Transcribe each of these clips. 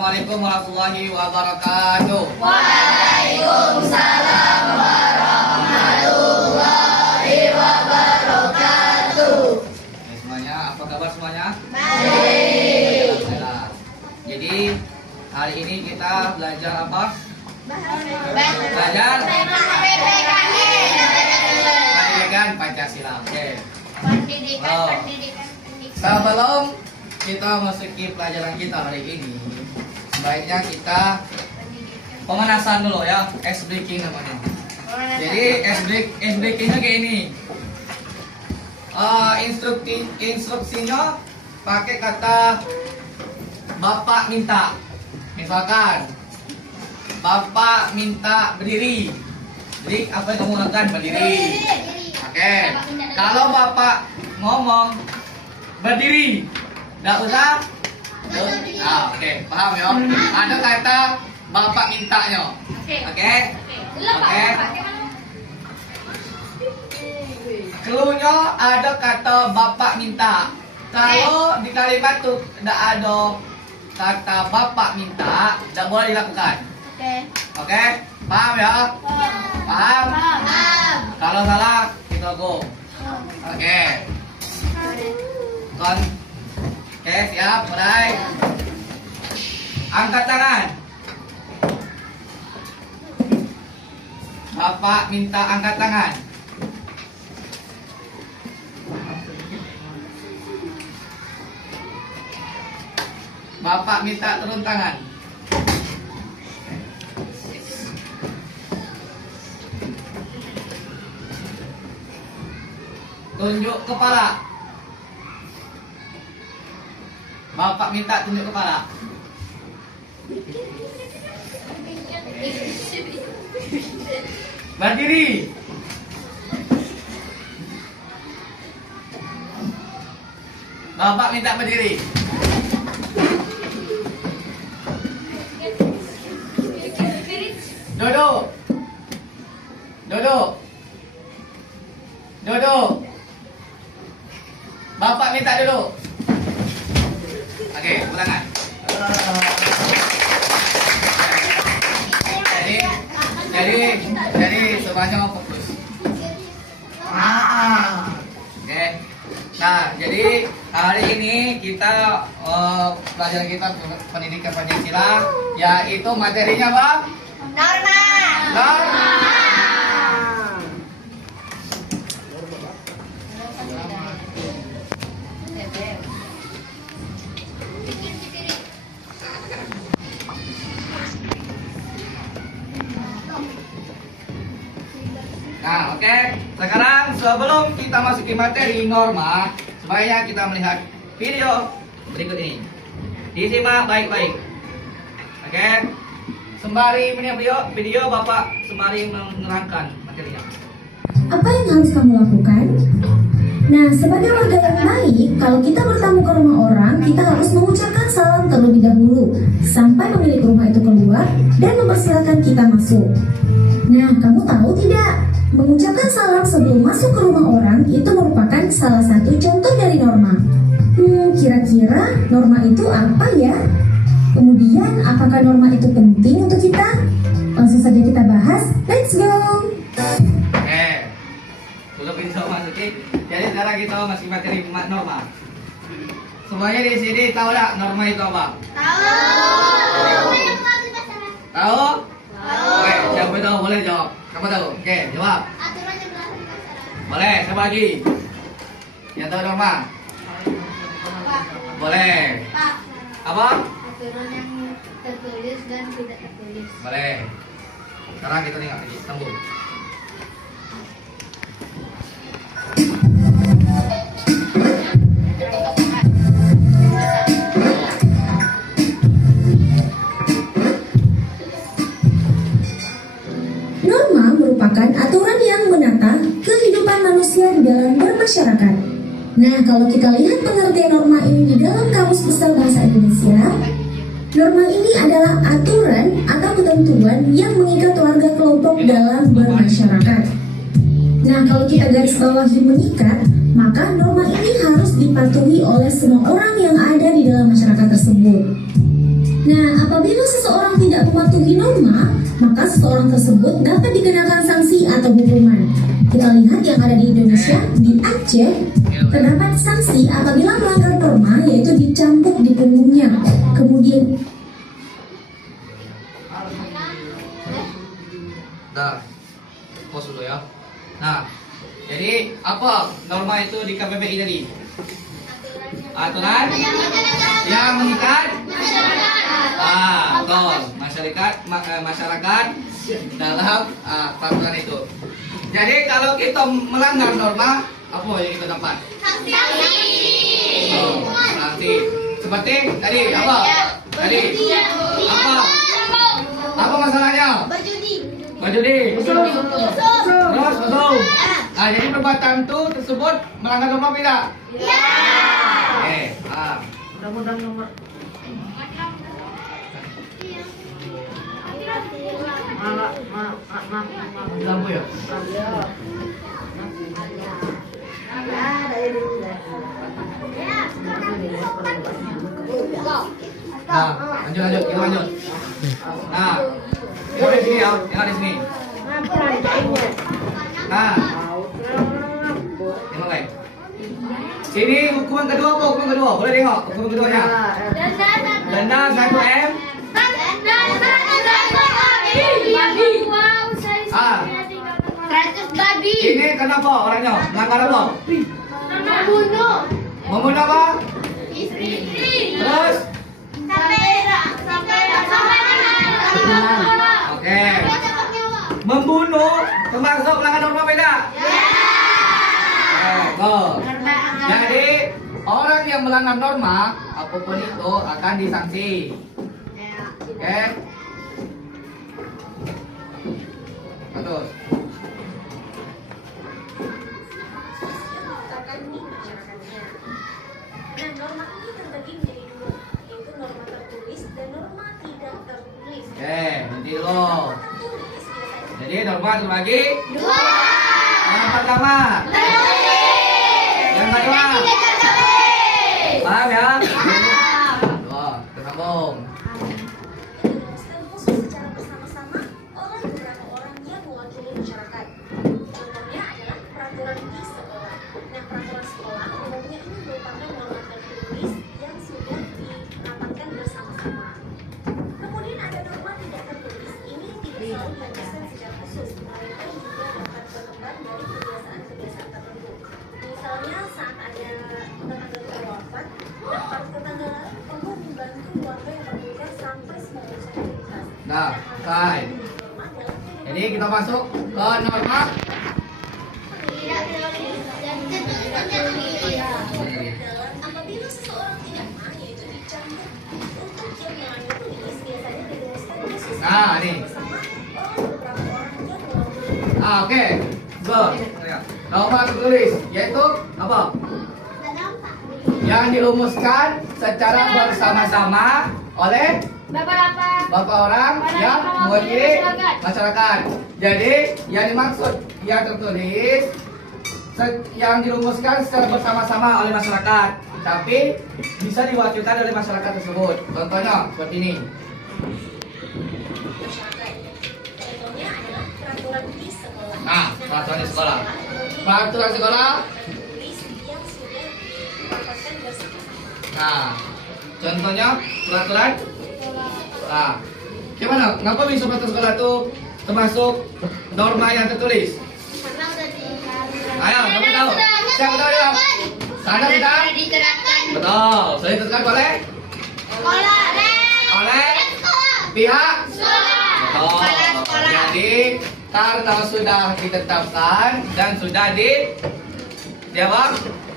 Assalamualaikum warahmatullahi wabarakatuh. Waalaikumsalam warahmatullahi wabarakatuh. Semuanya, apa kabar semuanya? Baik. Alhamdulillah. Jadi hari ini kita belajar apa? Belajar pendidikan Pancasila. Oke. Pendidikan. Sebelum kita masuki pelajaran kita hari ini, sebaiknya kita pemanasan dulu ya, ice breaking namanya. Jadi ice breakingnya kayak ini. Instruksinya pakai kata Bapak minta. Misalkan Bapak minta berdiri. Jadi apa yang kamu lakukan? Berdiri. Oke. Kalau Bapak ngomong berdiri, nggak usah. Oke, paham ya? Ada kata Bapak mintanya. Oke. Cluenya ada kata Bapak minta. Kalau di kalimat tuh tidak ada kata Bapak minta, tidak boleh dilakukan. Oke, paham ya? Paham? Kalau salah kita go. Oke. Oke, siap, mulai. Angkat tangan. Bapak minta angkat tangan. Bapak minta turun tangan. Tunjuk kepala. Bapak minta tunjuk kepala. Berdiri. Bapak minta berdiri. Duduk. Duduk. Duduk. Bapak minta duduk. Oke, ulangan. Jadi semuanya fokus. Oke. Nah, jadi hari ini kita pelajaran kita pendidikan Pancasila, yaitu materinya apa? Norma. Nah, oke. Sekarang sebelum kita masuki materi norma, sebaiknya kita melihat video berikut ini. Disimak baik-baik. Oke. Sembari melihat video, Bapak sembari menerangkan materinya. Apa yang harus kamu lakukan? Nah, sebagai warga yang baik, kalau kita bertamu ke rumah orang, kita harus mengucapkan salam terlebih dahulu sampai pemilik rumah itu keluar dan mempersilahkan kita masuk. Nah, kamu tahu tidak? Mengucapkan salam sebelum masuk ke rumah orang itu merupakan salah satu contoh dari norma. Kira-kira norma itu apa ya? Kemudian, apakah norma itu penting untuk kita? Langsung saja kita bahas. Let's go! Oke. Belum bisa masuki. Jadi sekarang kita masuk materi norma. Semuanya di sini tahu tak norma itu apa? Tahu? Oke, siapa tahu boleh jawab. Kamu tahu? Oke, jawab. Boleh, siapa lagi? Yang tahu norma? Boleh. Apa? Aturan yang tertulis dan tidak tertulis. Boleh. Sekarang kita lihat lagi, sambung. Norma merupakan aturan yang menata kehidupan manusia di dalam bermasyarakat. Nah, kalau kita lihat pengertian norma ini di dalam Kamus Besar Bahasa Indonesia, norma ini adalah aturan atau ketentuan yang mengikat warga kelompok dalam bermasyarakat. Nah, kalau kita garis bawahi mengikat, maka norma ini harus dipatuhi oleh semua orang yang ada di dalam masyarakat tersebut. Nah, apa Apabila seseorang tidak mematuhi norma, maka seseorang tersebut dapat dikenakan sanksi atau hukuman. Kita lihat yang ada di Indonesia, di Aceh, terdapat sanksi apabila melanggar norma, yaitu dicambuk di punggungnya. Kemudian Nah, pause dulu ya. Nah, jadi apa norma itu di KPPI tadi? Aturan yang mengikat betul, masyarakat dalam peraturan itu. Jadi kalau kita melanggar norma, apa yang kita dapat? Sanksi. Seperti tadi apa? Tadi apa masalahnya? Berjudi. Terus betul. Nah, jadi perbuatan itu tersebut melanggar norma tidak? Ya. Oke. Mudah-mudahan nomor lampu ya. Nah, lanjut, kita lanjut. Nah, yang di sini ya, yang di sini. Nah, ini guys. Sini hukuman kedua apa? Hukuman kedua, boleh tengok hukuman keduanya. Denda 1 M. Ini kenapa orangnya? Melanggar apa? Membunuh apa? Terus? Oke. Membunuh termasuk melanggar norma beda? Jadi orang yang melanggar norma apapun itu akan disanksi. Oke. Betul. Nah, norma ini terbagi menjadi dua, yaitu norma tertulis dan norma tidak tertulis. Oke, nanti lo. Jadi norma terbagi Dua. yang pertama. Yang kedua. Paham ya? Dua, kita sambung. Dirumuskan khusus secara bersama-sama oleh beberapa orang yang mewakili masyarakat. Contohnya adalah peraturan di sekolah. Nah, peraturan sekolah umumnya ini merupakan norma tertulis yang sudah dirapatkan bersama-sama. Kemudian ada norma tidak tertulis. Ini tidak selalu dirumuskan secara khusus, melainkan juga dapat berkembang dari kebiasaan-kebiasaan tertentu. Misalnya saat ada tetangga wafat, dapat tetangga lain perlu membantu warga yang berduka sampai semua urusan tuntas. Nah, selesai. Jadi kita masuk ke norma. Apabila seseorang tidak mau, yaitu dicambuk untuk yang melanggar tulis, biasanya dirumuskan khusus Nah, nih. bersama oleh beberapa orang yang mewakili. Oke. Good. Norma tertulis yaitu apa? Yang dirumuskan secara bersama-sama oleh beberapa orang yang mewakili masyarakat. Jadi yang dimaksud yang tertulis yang dirumuskan secara bersama-sama oleh masyarakat, tapi bisa diwakilkan oleh masyarakat tersebut. Contohnya seperti ini. Contohnya adalah peraturan di sekolah. Nah, peraturan di sekolah. Peraturan sekolah. Tulis yang sudah dirapatkan bersama-sama. Nah, contohnya peraturan. Nah, gimana? Kenapa bisa peraturan sekolah itu termasuk norma yang tertulis? Ayo, kamu tahu? Siapa tahu ya? Sana kita? Betul. Sudah ditentukan oleh pihak sekolah. Jadi karena sudah ditetapkan dan sudah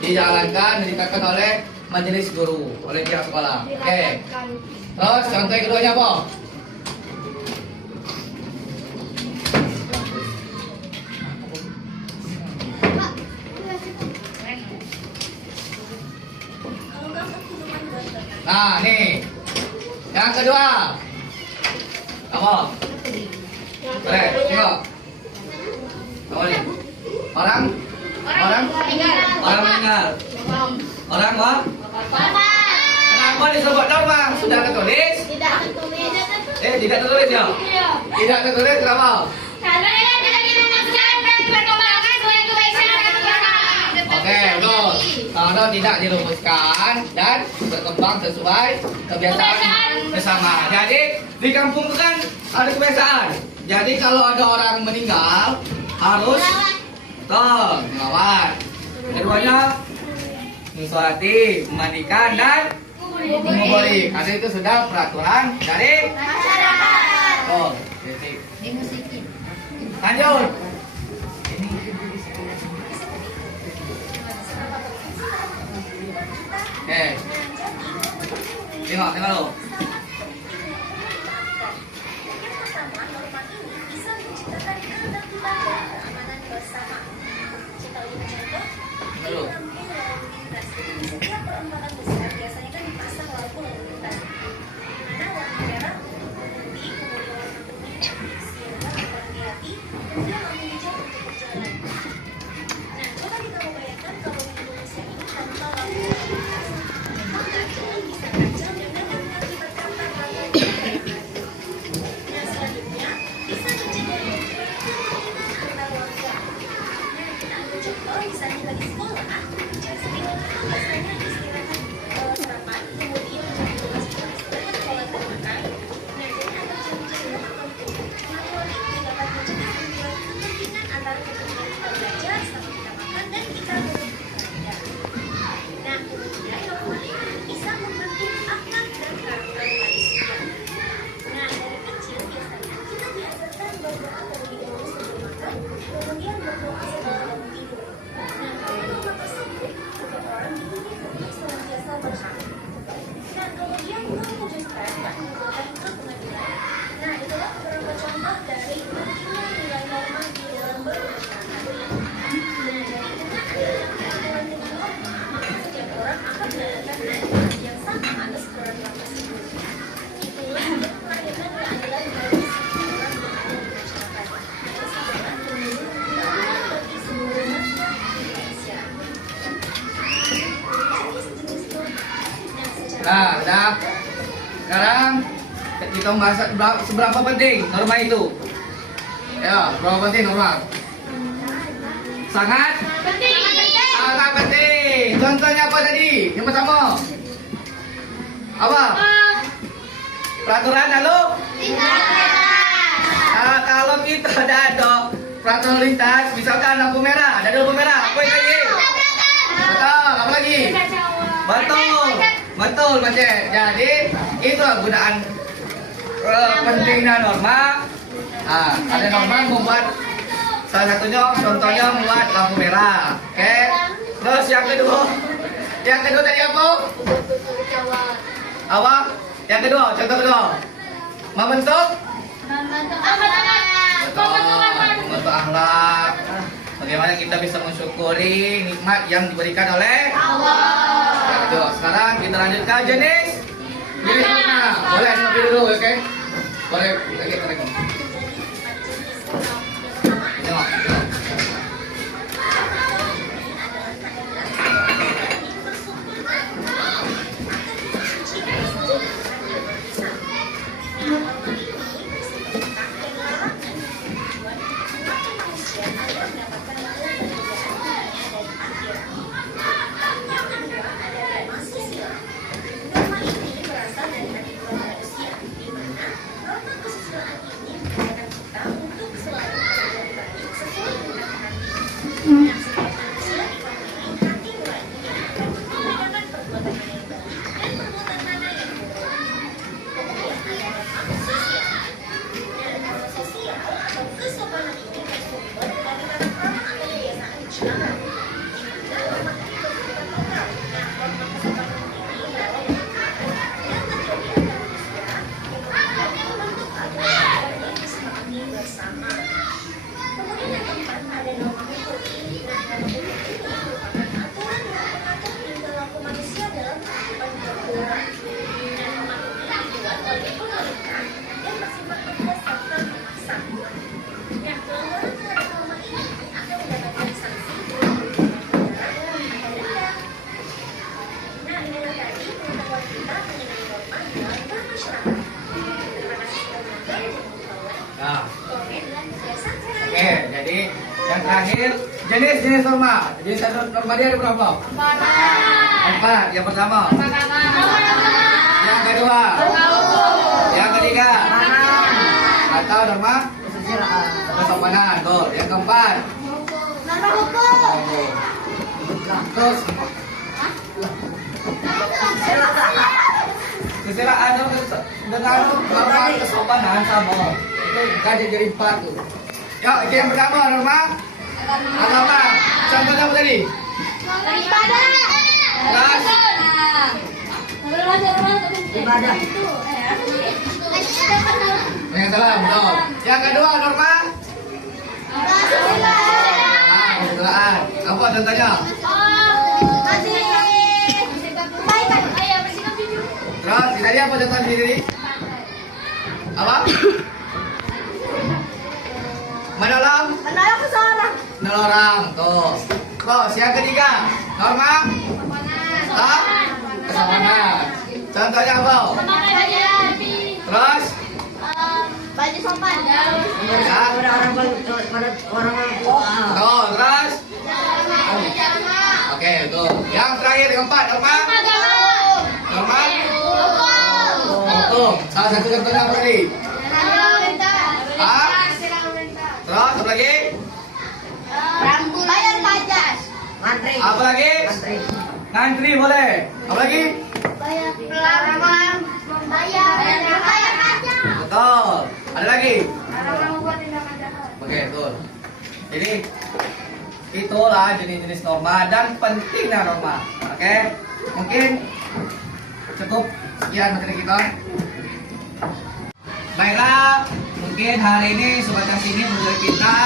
dijalankan dan ditetapkan oleh majelis guru, oleh pihak sekolah. Oke. Terus contoh yang keduanya apa? Nah, nih. Yang kedua. Apa? Boleh, tengok. Apa nih? Orang meninggal. Orang apa? Kenapa disebut norma? Sudah tertulis? Tidak tertulis. tidak tertulis ya? Iya. Tidak tertulis kenapa? Karena tidak dirumuskan dan perkembangan sesuai kebiasaan dan kebiasaan. Oke, betul. Kalau tidak dirumuskan dan berkembang sesuai kebiasaan bersama. Jadi di kampung itu kan ada kebiasaan. Jadi kalau ada orang meninggal harus melawat. Keduanya mensolati, memandikan dan menguburi. Karena itu sudah peraturan dari Masyarakat. oh, titik. Dimusikin. Lanjut. Oke. Tengok lo. Halo. Nah, udah. Sekarang kita membahas seberapa penting norma itu. Ya, seberapa penting norma? Sangat Penting. sangat penting. Contohnya apa tadi? Yang pertama. Apa? Peraturan lalu? Nah, kalau kita ada peraturan lintas, misalkan lampu merah, ada lampu merah, apa yang lagi? Betul, apa lagi? Betul, betul Macet. Jadi itu gunaan pentingnya norma. Nah, ada norma membuat salah satunya contohnya membuat lampu merah. Oke. Terus yang kedua tadi apa? Apa? Yang kedua, contoh kedua. Membentuk membentuk akhlak. Bagaimana kita bisa mensyukuri nikmat yang diberikan oleh Allah. Ya, sekarang kita lanjutkan jenis mana? Boleh ngopi dulu, oke? Boleh lagi. Tengok. Jadi yang terakhir jenis norma. Jadi satu norma dia ada berapa? 4. Yang pertama. Yang kedua. Yang ketiga. Atau norma kesopanan. Tuh. Yang keempat. Terus keselaan dengan norma kesopanan sama itu kaji jadi 4 tuh. Ya, yang pertama norma agama. Contohnya apa tadi? Ibadah. Yang salah, betul. Yang kedua norma kesusilaan. Apa contohnya? Terus tadi apa contoh sendiri? Apa? Menolong seseorang. orang. Tuh. Terus yang ketiga norma kesopanan. Contohnya apa? Terus Baju sopan. Pada orang pada orang tua. tuh, terus oke tuh. Yang terakhir yang keempat norma hukum. Salah satu contohnya apa tadi? Terus apa lagi? Bayar pajak. Ngantri. Apa lagi? Ngantri. Ngantri boleh. Apa lagi? Bayar pelan-pelan. Bayar pajak. Betul. Ada lagi? Orang membuat tindakan jahat. Oke, betul. Jadi itulah jenis-jenis norma dan pentingnya norma. Oke, mungkin cukup sekian materi kita. Baiklah, mungkin hari ini sebatas ini menurut kita.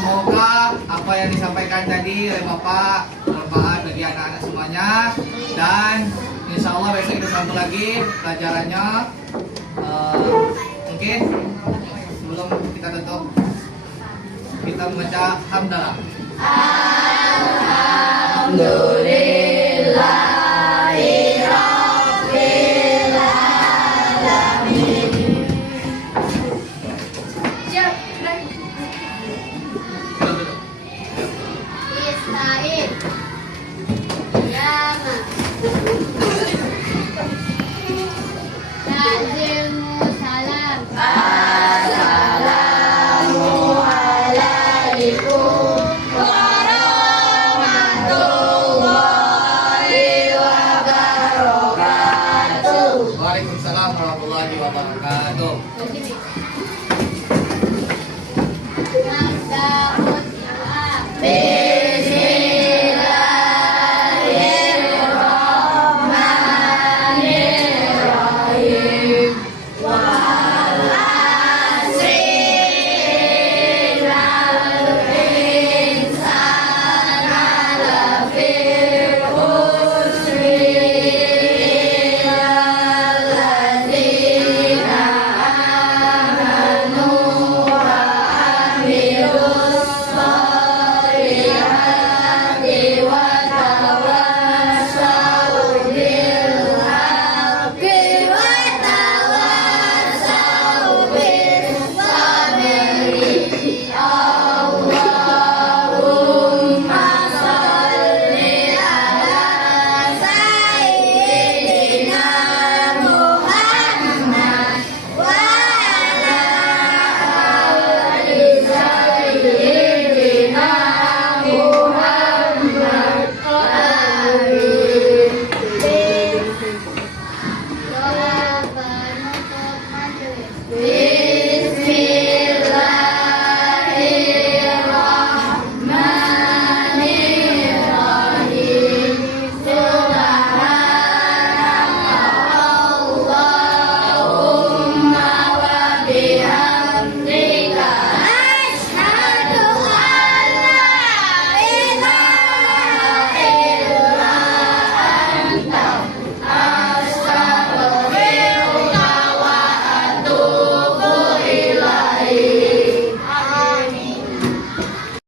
Semoga apa yang disampaikan tadi oleh Bapak bermanfaat bagi anak-anak semuanya. Dan insya Allah besok kita sambung lagi pelajarannya. Mungkin sebelum kita tutup kita membaca hamdalah. Israel. Yama. Nazilmu salam. Assalamualaikum warahmatullahi wabarakatuh. Waalaikumsalam warahmatullahi wabarakatuh. Nah,